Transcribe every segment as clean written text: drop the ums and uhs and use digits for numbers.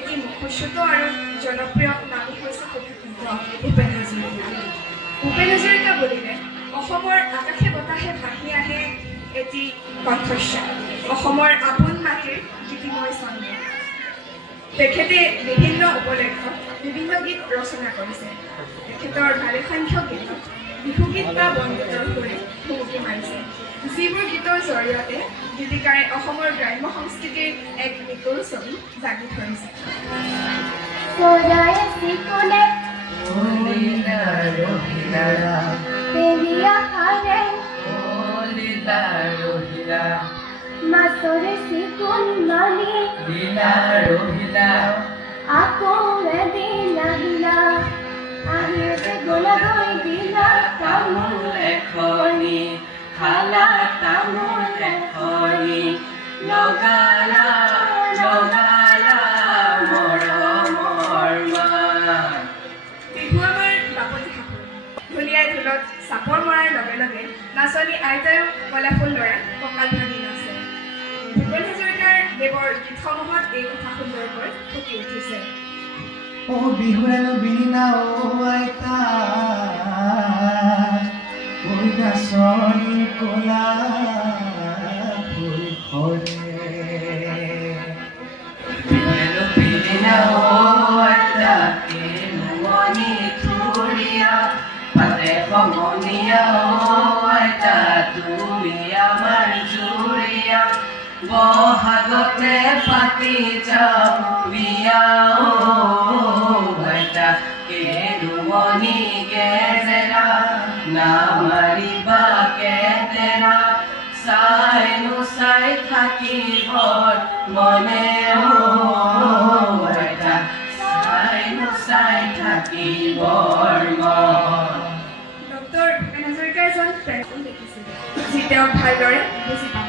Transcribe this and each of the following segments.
এটি মুখশ্ৰুত আৰু জনপ্ৰিয় নামী হৈছে কবিকন্ত ভূপেন হাজৰিকা। ভূপেন হাজৰিকা বুলিলে অসমৰ আকাশে বতাহে ভাহি আহে এটি কণ্ঠস্বৰ, অসমৰ আপোন মাটিৰ গীতিময় ছন্দ। তেখেতে বিভিন্ন উপলক্ষত বিভিন্ন গীত ৰচনা কৰিছে। তেখেতৰ ভালেসংখ্যক গীতত বিহুগীত বা বনগীতৰ সুৰে ভুমুকি মাৰিছে, যিবোৰ গীতৰ জৰিয়তে গীতিকাৰে অসমৰ গ্ৰাম্য সংস্কৃতিৰ এক বিপুল ছবি জাগি ধৰিছে। মাছৰে চিকুণ মানি দিলা ৰহিলা আকৌ এদিন আহিলা আহিছে গোলাগৈ দিলা তামোল এখনি খালা তামোল এখনি লগালা লগালা মৰমৰ মান। বিহু আমাৰ বাপতি সাহোন। ঢুলীয়াই ঢোলত চাপৰ মৰাৰ লগে লগে নাচনী আইতায়ো কলাফুল লৰাই কঁকাল ভাঙি নাচে। ভূপেন হাজৰিকাৰ দেৱৰ গীতসমূহত এই কথা সুন্দৰকৈ ফুটি উঠিছে। ও বিহুৰানো বিৰিণা ও আইতা ঐ নাচনী কলা ফুল সৰে বিহুৰানো বিৰিণা ও আইতা কে নুমনি থুৰীয়া পাতে সমনীয়া ও আইতা তুমি আমাৰ জুৰীয়া বহাগতে পাতি যাম বিয়া ও আইতা কে নুমনি গেজেৰা নামাৰিবা কেতেৰা চাইনো চাই থাকিবৰ মনে ও আইতা চাইনো চাই থাকিবৰ মন। ডক্টৰ ভূপেন হাজৰিকাৰ এজন প্ৰেৰণ দেখিছিল, যি তেওঁক ভালদৰে বুজি পাব,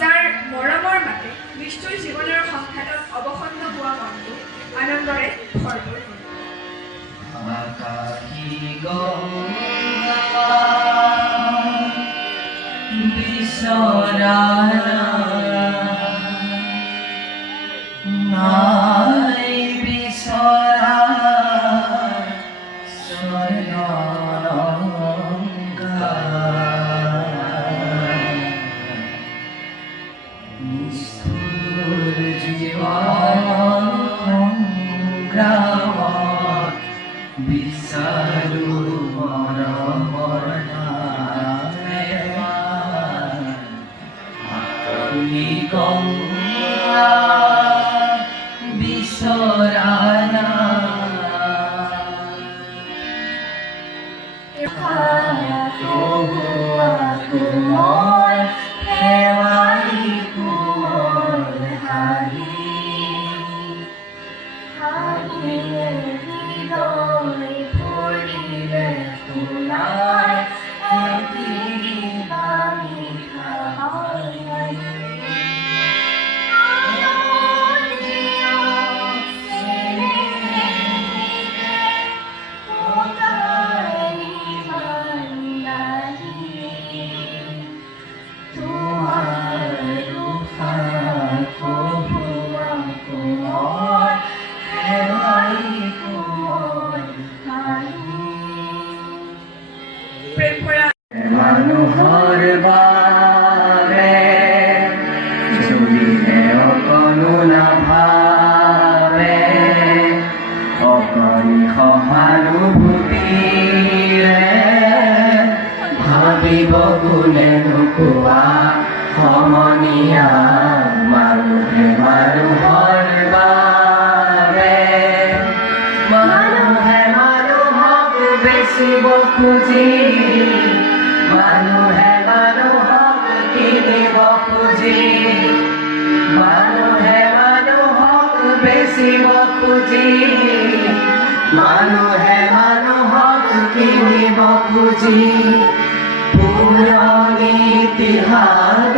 যাৰ মৰমৰ মাতে নিষ্ঠুৰ জীৱনৰ সংঘাতত অৱসন্ন হোৱা মনটো আনন্দৰে ভৰপূৰ হ'ল। আকাশী গংগা বিচৰা নাই বিচৰা স্বয়ংগা নিষ্ঠুৰ জীৱন সংগ্ৰামত বিচাৰো মৰমৰ আকাশী গংগা বিচৰা কোমল শেৱালি কোমল হালি হৃদয় ফুৰিলে ফুলাৰ এটি বাণী মানুহৰ বাবে যদিহে অকণো নাভাবে অকণি সহানুভূতিৰে ভাবিব কোনে নোকোৱা সমনীয়া মানুহে মানুহৰ বাবে মানুহে মানুহক বেচিব খুজি মানুহে মানুহক কিনিব খুজি মানুহে মানুহক বেচিব খুজি মানুহে মানুহক কিনিব খুজি পুৰণি ইতিহাস